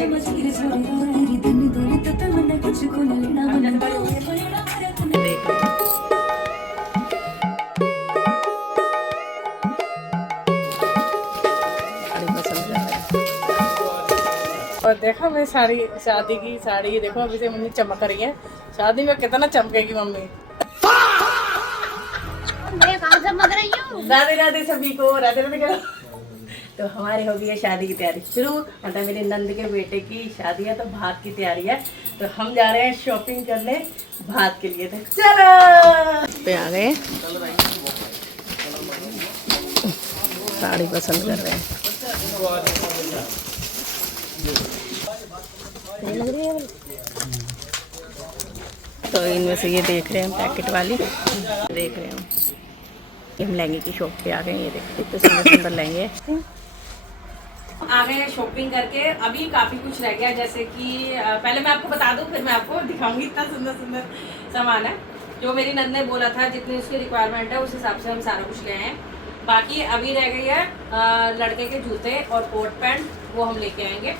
और देखो मैं साड़ी, शादी की साड़ी देखो अभी से मम्मी चमक रही है। शादी में कितना चमकेगी मम्मी। मैं कहाँ चमक रही हूँ? राधे राधे सभी को, राधे राधे करो। तो हमारी हो गई है शादी की तैयारी शुरू। मतलब मेरे नंद के बेटे की शादी है तो भात की तैयारी है। तो हम जा रहे हैं शॉपिंग करने भात के लिए। तो चलो पे आ गए, साड़ी पसंद कर रहे हैं। तो इनमें से ये देख रहे हैं पैकेट वाली, देख रहे हैं हम लहंगे की शॉप पे आ गए। ये देखो कितने सुंदर सुंदर लहंगे आ गए शॉपिंग करके। अभी काफ़ी कुछ रह गया, जैसे कि पहले मैं आपको बता दूं फिर मैं आपको दिखाऊंगी। इतना सुंदर सुंदर सामान है जो मेरी नंद ने बोला था, जितनी उसकी रिक्वायरमेंट है उस हिसाब से हम सारा कुछ ले आए हैं। बाकी अभी रह गई है लड़के के जूते और कोट पैंट, वो हम लेके आएंगे।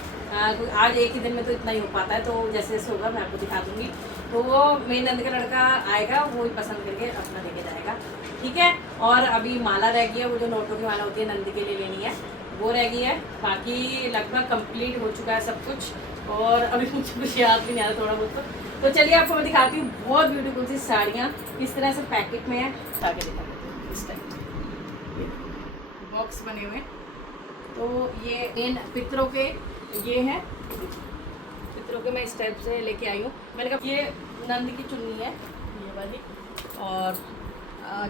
आज एक ही दिन में तो इतना ही हो पाता है, तो जैसे जैसे होगा मैं आपको दिखा दूंगी। तो वो मेरी नंद का लड़का आएगा, वो ही पसंद करके अपना लेके जाएगा, ठीक है। और अभी माला रह गई है, वो जो नोटों की माला होती है नंद के लिए लेनी है, वो रह गई है। बाकी लगभग कंप्लीट हो चुका है सब कुछ। और अभी मुझे कुछ याद भी नहीं आ रहा थोड़ा बहुत। तो चलिए आपको मैं दिखाती हूँ बहुत ब्यूटीफुल सी साड़ियाँ किस तरह से पैकेट में है। आगे दिखा इस टाइप बॉक्स बने हुए। तो ये इन पितरों के ये है, पितरों के मैं इस टाइप से लेके आई हूँ। मैंने कहा ये नंद की चुन्नी है ये वाली, और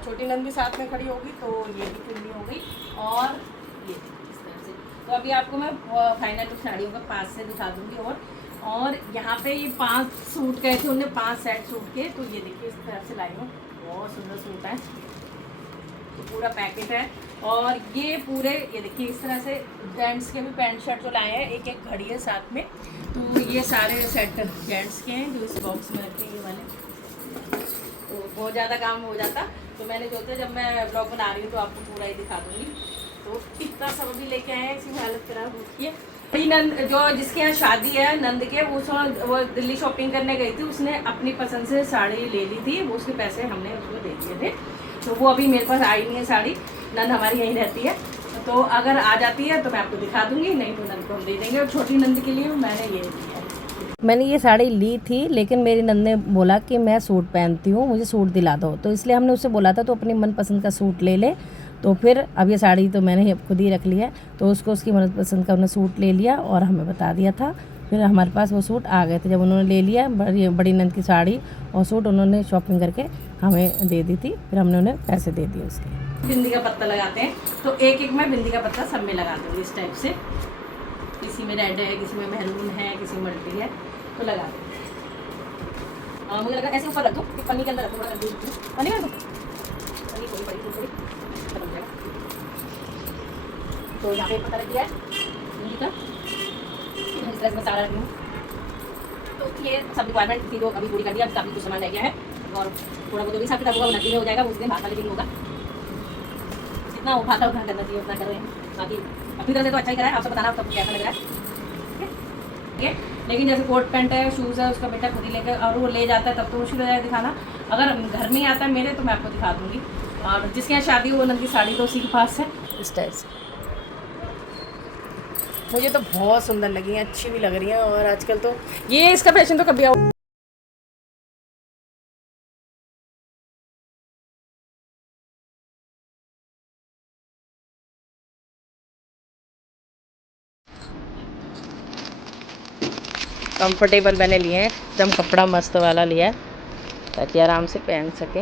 छोटी नंद भी साथ में खड़ी होगी तो ये भी चुन्नी हो गई। और ये इस तरह से। तो अभी आपको मैं फाइनल साड़ियों का पास से दिखा दूँगी। और यहाँ पे ये 5 सूट गए थे उन्हें, 5 सेट सूट के। तो ये देखिए इस तरह से लाई हूँ, बहुत सुंदर सूट है। तो पूरा पैकेट है। और ये पूरे ये देखिए इस तरह से जेंट्स के भी पैंट शर्ट जो लाए हैं, एक एक घड़ी है साथ में। तो ये सारे सेट जेंट्स के हैं जो इस बॉक्स में रखे ये वाले। तो बहुत ज़्यादा काम हो जाता, तो मैंने जो थे जब मैं ब्लॉग बना रही हूँ तो आपको पूरा ही दिखा दूँगी। तो इतना सब अभी लेके आए हैं, इसी हालत खराब होती है। नंद जो जिसके यहाँ शादी है नंद के, वो दिल्ली शॉपिंग करने गई थी, उसने अपनी पसंद से साड़ी ले ली थी। वो उसके पैसे हमने उसको दे दिए थे। तो वो अभी मेरे पास आई नहीं है साड़ी। नंद हमारी यहीं रहती है, तो अगर आ जाती है तो मैं आपको दिखा दूंगी, नहीं तो नंद को हम दे देंगे। और छोटी नंद के लिए मैंने ये लिया है। मैंने ये साड़ी ली थी, लेकिन मेरी नंद ने बोला कि मैं सूट पहनती हूँ, मुझे सूट दिला दो। तो इसलिए हमने उससे बोला था तो अपनी मनपसंद का सूट ले ले। तो फिर अब ये साड़ी तो मैंने खुद ही रख ली है। तो उसको उसकी मनपसंद का उन्होंने सूट ले लिया और हमें बता दिया था। फिर हमारे पास वो सूट आ गए थे जब उन्होंने ले लिया। बड़ी नंद की साड़ी और सूट उन्होंने शॉपिंग करके हमें दे दी थी। फिर हमने उन्हें पैसे दे दिए उसके। बिंदी का पत्ता लगाते हैं, तो एक एक मैं बिंदी का पत्ता सब में लगा दूँगी इस टाइप से। किसी में रेड है, किसी में महरून है, किसी में मल्टी है, तो लगा दूँ। मुझे लगा ऐसे ऊपर रख दो, पन्नी के अंदर रख दो, पन्नी कर दो, पन्नी थोड़ी बड़ी थोड़ी खत्म हो जाएगा। तो यहाँ पे पता रख दिया है बिंदी का, इस तरह से सारा रख दूँ। तो ये सब रिक्वायरमेंट थी वो अभी पूरी कर दिया। अब काफ़ी कुछ सामान रह गया है और थोड़ा बहुत जो भी हिसाब किताब होगा वो नदी में हो जाएगा, उस दिन भात वाले दिन होगा। जितना हो पाता उतना करना चाहिए, उतना कर रहे हैं। बाकी अपनी तरह से तो अच्छा ही करा है, आपसे बताना आपको कैसा लग रहा है, ठीक है। लेकिन जैसे कोट पैंट है, शूज़ है, उसका बेटा खुद ही लेकर और वो ले जाता है तब तो मुश्किल हो जाएगा दिखाना। अगर घर में ही आता है मेरे तो मैं आपको दिखा दूँगी। और जिसके यहाँ शादी हो वो नंद की साड़ी तो उसी के पास है इस टाइप से। मुझे तो बहुत सुंदर लगी हैं, अच्छी भी लग रही हैं। और आजकल तो ये इसका फैशन तो कभी कंफर्टेबल मैंने लिए हैं, एकदम कपड़ा मस्त वाला लिया है ताकि आराम से पहन सके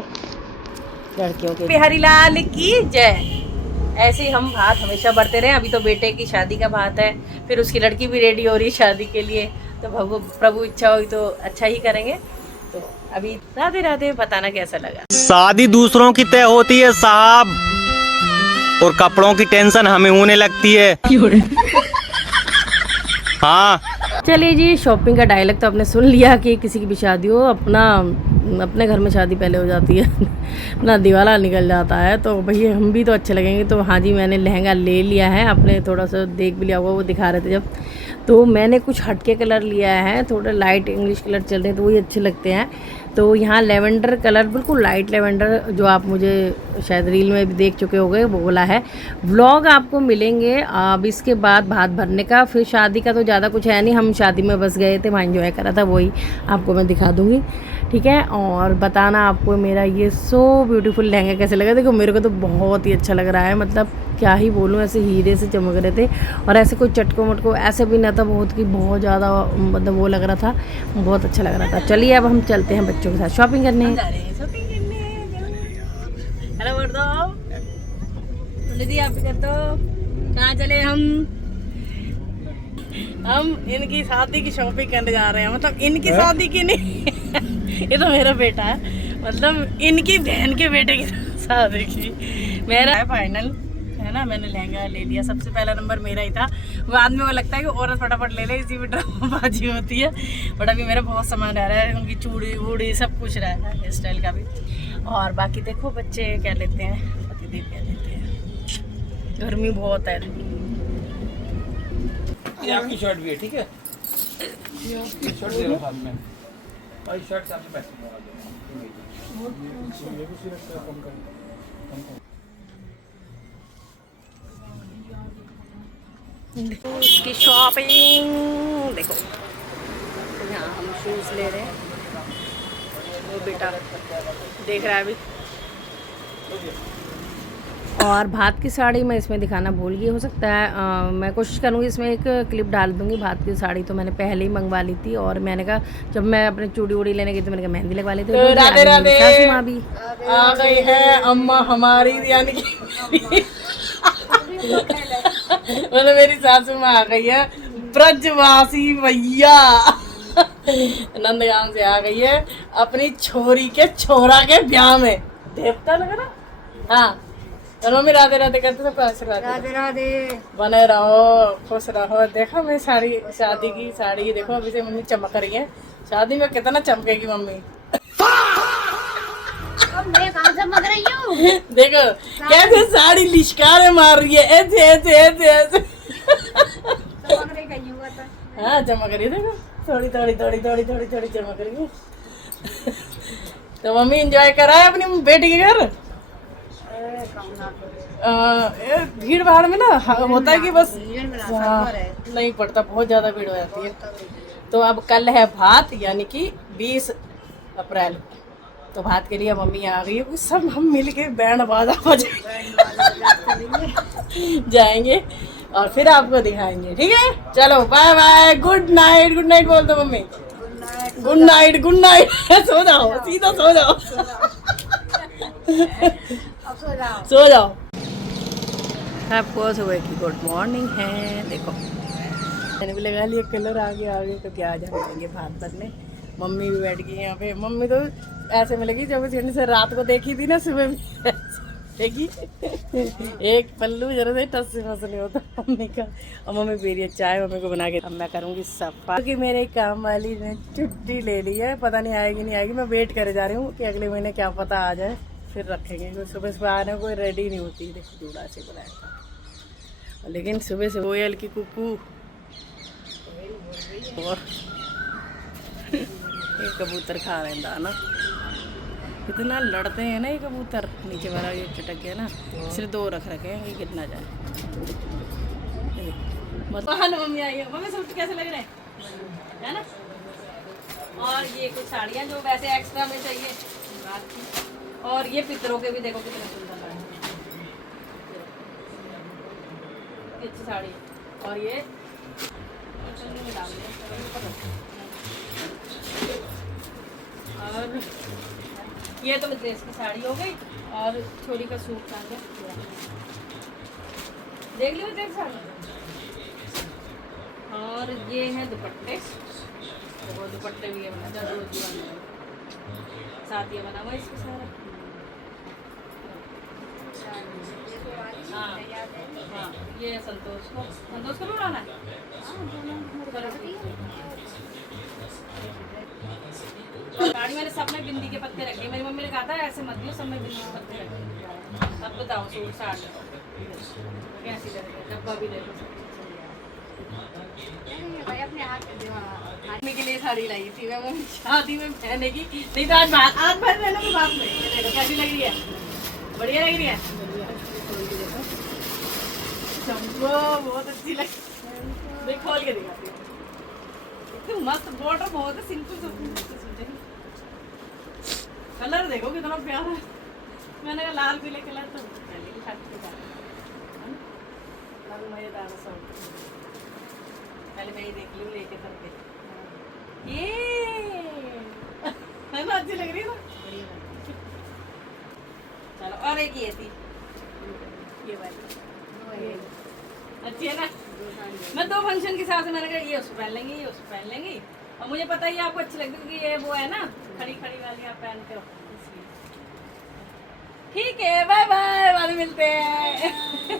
लड़कियों के। बिहारी लाल की जय। ऐसे ही हम भात हमेशा बढ़ते रहे। अभी तो बेटे की शादी का भात है, फिर उसकी लड़की भी रेडी हो रही है शादी के लिए। तो प्रभु इच्छा हुई तो अच्छा ही करेंगे। तो अभी राधे राधे, बताना कैसा लगा। शादी दूसरों की तय होती है साहब, और कपड़ों की टेंशन हमें होने लगती है। हाँ चलिए जी, शॉपिंग का डायलॉग तो आपने सुन लिया कि किसी की भी शादी हो, अपने घर में शादी पहले हो जाती है अपना दिवाला निकल जाता है। तो भैया हम भी तो अच्छे लगेंगे। तो हाँ जी, मैंने लहंगा ले लिया है, आपने थोड़ा सा देख भी लिया होगा, वो दिखा रहे थे जब। तो मैंने कुछ हटके कलर लिया है, थोड़ा लाइट इंग्लिश कलर चल रहे हैं तो वही अच्छे लगते हैं। तो यहाँ लेवेंडर कलर, बिल्कुल लाइट लेवेंडर, जो आप मुझे शायद रील में भी देख चुके होंगे, वो बोला है। व्लॉग आपको मिलेंगे अब इसके बाद भात भरने का। फिर शादी का तो ज़्यादा कुछ है नहीं, हम शादी में बस गए थे, वहाँ इंजॉय करा था, वही आपको मैं दिखा दूँगी, ठीक है। और बताना आपको मेरा ये सो ब्यूटीफुल लहंगा कैसे लगा। देखो मेरे को तो बहुत ही अच्छा लग रहा है, मतलब क्या ही बोलूँ, ऐसे हीरे से चमक रहे थे और ऐसे कोई चटको मटको ऐसे भी ना था, बहुत ज़्यादा मतलब वो लग रहा था, बहुत अच्छा लग रहा था। चलिए अब हम चलते हैं बच्चों के साथ शॉपिंग करने। हेलो कर दो, दीदी आप भी कर दो। कहाँ चले हम इनकी शादी की शॉपिंग करने जा रहे हैं, मतलब इनकी शादी की नहीं ये तो मेरा बेटा है, मतलब इनकी बहन के बेटे की शादी की। मेरा है फाइनल, है ना। मैंने लहंगा ले लिया, सबसे पहला नंबर मेरा ही था। बाद में वो लगता है कि औरत फटाफट ले ले, इसी में ड्रामाबाजी होती है। बट अभी मेरा बहुत सामान रह रहा है, उनकी चूड़ी वूड़ी सब कुछ रह रहा है, हेयर स्टाइल का भी। और बाकी देखो बच्चे क्या लेते हैं, पतिदेव क्या लेते हैं। गर्मी बहुत है। ये आपकी शर्ट भी है, ठीक है। ये शर्ट दे रहा हूं साथ में, और शर्ट से आपके पैसे लगा देना। ये भी सिर्फ कम कर। इसकी शॉपिंग देखो, यहाँ हम शूज़ ले रहे हैं, वो बेटा देख रहा है अभी। और भात की साड़ी मैं इसमें दिखाना भूल गई, हो सकता है मैं कोशिश करूँगी इसमें एक क्लिप डाल दूँगी। भात की साड़ी तो मैंने पहले ही मंगवा ली थी, और मैंने कहा जब मैं अपने चूड़ी वूड़ी लेने गई तो मैंने कहा मेहंदी लगवा ली थी। तो राधे राधे, सासू माँ भी आ गई है अम्मा हमारी, यानी कि मतलब मेरी सासू माँ आ गई है, ब्रजवासी भैया नंदगांव से आ गई है अपनी छोरी के छोरा के ब्याह में। देवता लग रहा। हाँ, और मम्मी राधे राधे करते सबको आशीर्वाद। राधे राधे। बने रहो, खुश रहो। देखो मेरी साड़ी, शादी की साड़ी देखो, अभी से मम्मी चमक रही है। शादी में कितना चमकेगी मम्मी। अब मैं कहाँ चमक रही हूँ? देखो कैसे साड़ी लिशकारे मार रही है, ऐसे ऐसे ऐसे ऐसे। चमक रही कहीं हुआ था। हाँ चमक रही है, देखो थोड़ी थोड़ी थोड़ी थोड़ी थोड़ी थोड़ी चमक रही है। तो मम्मी एंजॉय करा है अपनी बेटी के घर। भीड़ भाड़ में ना होता है कि बस नहीं पड़ता, बहुत ज़्यादा भीड़ हो जाती है। तो अब कल है भात, यानी कि 20 अप्रैल। तो भात के लिए मम्मी आ गई है, सब हम मिल के बैंड बाजा जाएंगे और फिर आपको दिखाएंगे, ठीक है। चलो bye bye, good night. Good night बोल दो मम्मी। Good night, good night. सो जाओ, सीधा सो जाओ। सो जाओ। आपको सुबह की गुड मॉर्निंग है। देखो मैंने भी लगा लिया कलर, आगे तो क्या जाएंगे भात भरने। मम्मी भी बैठ गई यहाँ पे। मम्मी तो ऐसे में लगी जब से रात को देखी थी ना, सुबह भी देखी एक पल्लू जरा से टस से मस नहीं होता मम्मी का। और मम्मी पी रही है चाय, मम्मी को बना के। अब मैं करूँगी सफा, क्योंकि मेरे काम वाली ने छुट्टी ले ली है, पता नहीं आएगी नहीं आएगी। मैं वेट करे जा रही हूँ कि अगले महीने क्या पता आ जाए, फिर रखेंगे। सुबह सुबह आने को कोई रेडी नहीं होती। देखो दूल्हा से बुलाया, लेकिन सुबह से कोयल की कुकू और ये कबूतर खा रहे हैं दाना। इतना लड़ते हैं ना ये कबूतर, नीचे वाला ये चटक गया ना, इसलिए 2 रख रखे हैं, ये गिरना जाए। मम्मी आई है। मम्मी सूट कैसे लग रहे हैं, है ना। और ये कुछ साड़ियाँ जो वैसे एक्स्ट्रा में चाहिए, और ये पितरों के भी देखो कितने सुंदर लग रहे हैं, अच्छी साड़ी। और ये और ये तो ड्रेस की साड़ी हो गई, और छोरी का सूट आ गया। देख लो ड्रेस साड़ी। और ये है दुपट्टे, वो दुपट्टे भी है बना, साथ ये बना हुआ इसके सारा। हाँ ये संतोष को भी उड़ाना है। गाड़ी मैंने सब में बिंदी के पत्ते रखे। मेरी मम्मी ने कहा था ऐसे मत दियो, सब में बिंदी के पत्ते रखे। अब बताओ सूट साड़ी कैसी लग रही है, डब्बा भी देखो। भाई अपने हाथ में दिमाग मम्मी के लिए साड़ी लाई थी मैं, मम्मी शादी में पहने की, नहीं तो आज भर पहनो तो बात में। ये देखो कैसी लग रही है, बढ़िया लग रही है। चंपो बहुत अच्छी लग, देख खोल के दिखाती हूँ। इतनी मस्त बॉर्डर, बहुत है सिंपल। कलर देखो कितना प्यारा है। मैंने कहा लाल पीले कलर तो पहले की छाती के साथ है ना? मजेदार सब। पहले मैं ये देख लूँ लेके करके, ये है ना, अच्छी लग रही है ना। चलो और एक ये थी, ये वाली अच्छी है ना। मैं 2 फंक्शन के हिसाब से मैंने कहा ये उसको पहन लेंगी, ये उसको पहन लेंगी, और मुझे पता ही आपको अच्छी लगती है क्योंकि ये वो है ना खड़ी खड़ी वाली आप पहनते हो इसलिए। ठीक है, बाय बाय, बाद में मिलते हैं।